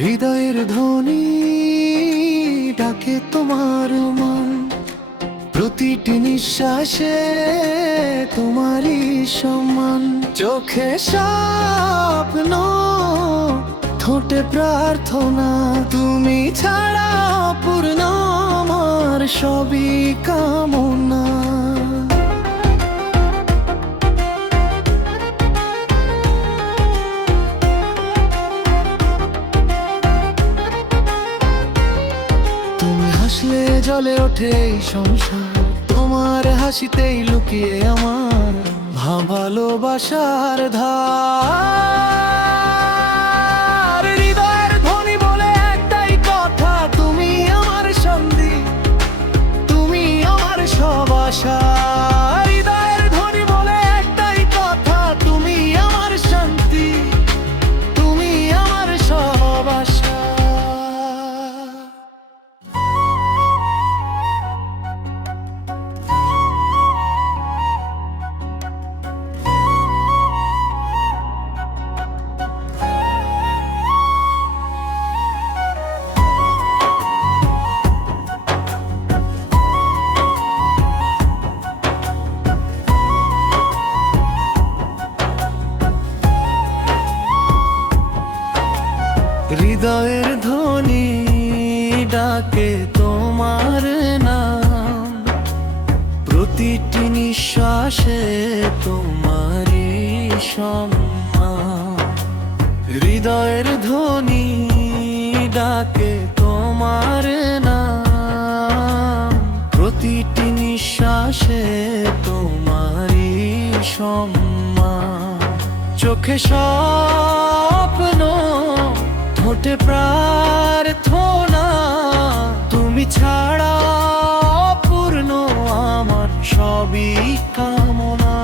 হৃদয়ের ধ্বনি ডাকে তোমার মন, প্রতিটি নিঃশ্বাসে তোমারই সম্মান। চোখে স্বপ্ন, ঠোঁটে প্রার্থনা, তুমি ছাড়া পূর্ণ আমার সবই কামনা। হাসলে জ্বলে ওঠে এই সংসার, তোমার হাসিতেই লুকিয়ে আমার ভালোবাসার ধার। হৃদয়ের ধ্বনি বলে একটাই কথা, তুমি আমার সন্ধি, তুমি আমার সব আশা। হৃদয়ের ধ্বনি বলে একটাই কথা, তুমি আমার শান্তি, তুমি আমার সব আশা। হৃদয়ের ধ্বনি ডাকে তোমার নাম, প্রতিটি নিঃশ্বাসে তোমারই সম্মান। হৃদয়ের ধ্বনি ডাকে তোমার নাম, প্রতিটি নিঃশ্বাসে তোমারই সম্মান। চোখে স্বপ্ন, ঠোঁটে প্রার্থনা, তুমি ছাড়া অপূর্ণ আমার সবই কামনা।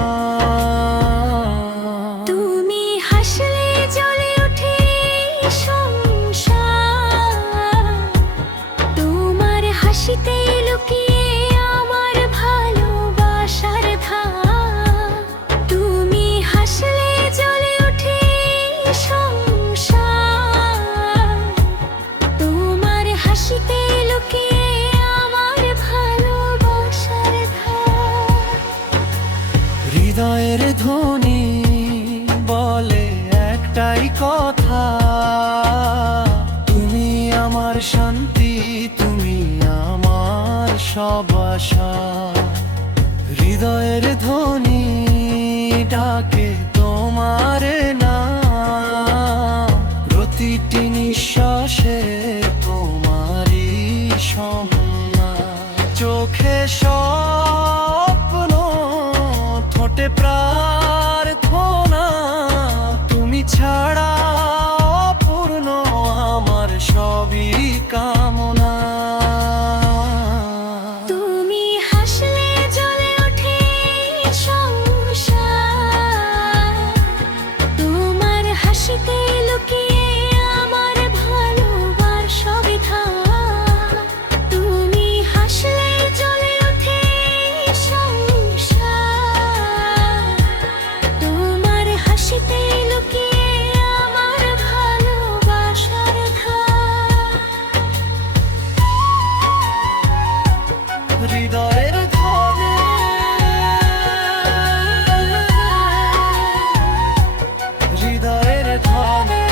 তুমি হাসলে জ্বলে ওঠে সংসার, তোমার হাসিতে লুকিয়ে আমার ভালোবাসার ধার। তুমি হাসলে জ্বলে ওঠে সংসার, তোমার হাসিতে লুকিয়ে আমার ভালোবাসার ধার। হৃদয়ের ধ্বনি বলে একটাই কথা, তুমি আমার শান্তি, তুমি আমার সব আশা। হৃদয়ের ধ্বনি ডাকে তোমার নাম, প্রতিটি নিঃশ্বাসে তোমারই সম্মান। চোখে স্বপ্ন, ঠোঁটে প্রার্থনা, তুমি ছাড়া অপূর্ণ আমার সবই কামনা। তুমি হাসলে জ্বলে ওঠে সংসার, তোমার হাসিতে লুকিয়ে আমার ভালোবাসার ধার। তুমি হাসলে জ্বলে ওঠে সংসার, তোমার হাসিতে লুকিয়ে আমার ভালোবাসার ধার। হৃদয়ের ধ্বনি, হৃদয়ের ধ্বনি।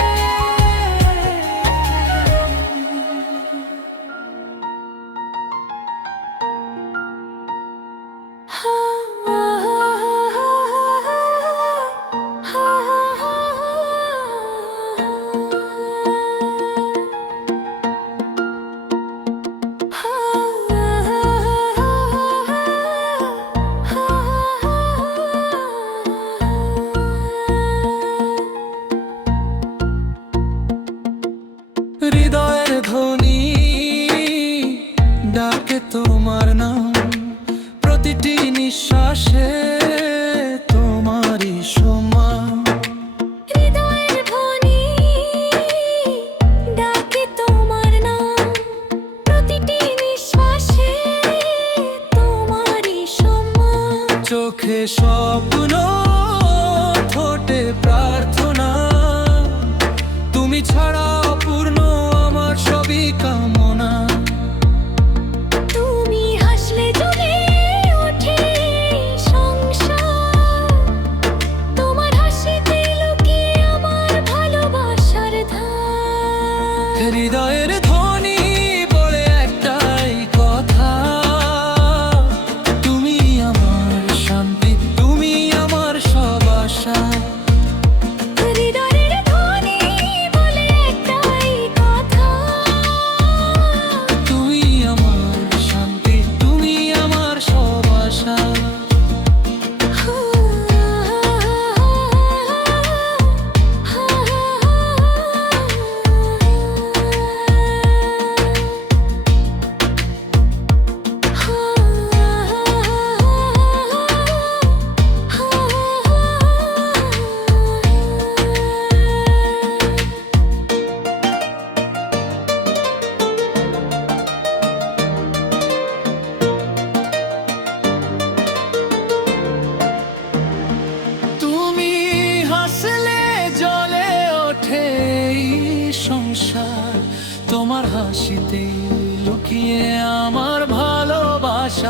হৃদয়ের ধ্বনি ডাকে তোমার নাম, প্রতিটি নিঃশ্বাসে তোমারই সম্মান। হৃদয়ের ধ্বনি ডাকে তোমার নাম, প্রতিটি নিঃশ্বাসে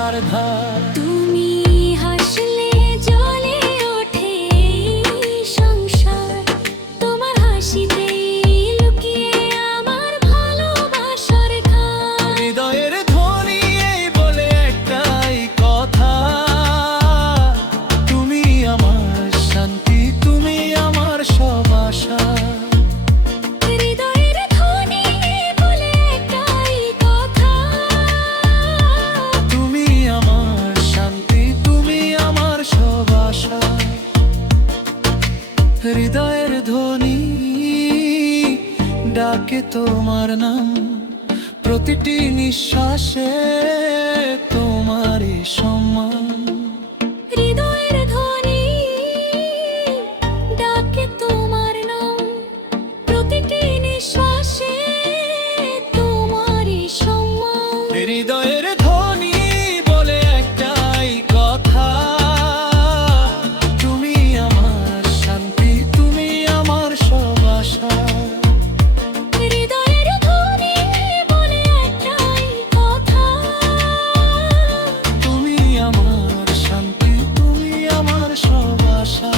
আশার ধার। তুমি হাসলে জ্বলে ওঠে এই সংসার, তোমার হাসিতেই লুকিয়ে আমার ভালোবাসার ঘাট। হৃদয়ের ধ্বনি এই বলে একটাই কথা, তুমি আমার শান্তি, তুমি আমার সব আশা। হৃদয়ের ধ্বনি বলে একটাই কথা, তুমি আমার শান্তি, তুমি আমার সব আশা। হৃদয়ের ধ্বনি ডাকে তোমার নাম, প্রতিটি নিঃশ্বাসে তোমারই সম্মান। হৃদয়ের ধ্বনি ডাকে তোমার নাম, প্রতিটি নিঃশ্বাসে তোমারই সম্মান। হৃদয়ের ধ্বনি বলে একটাই কথা, তুমি আমার শান্তি, তুমি আমার সব আশা। হৃদয়ের ধ্বনি বলে একটাই কথা, তুমি আমার শান্তি, তুমি আমার সব আশা।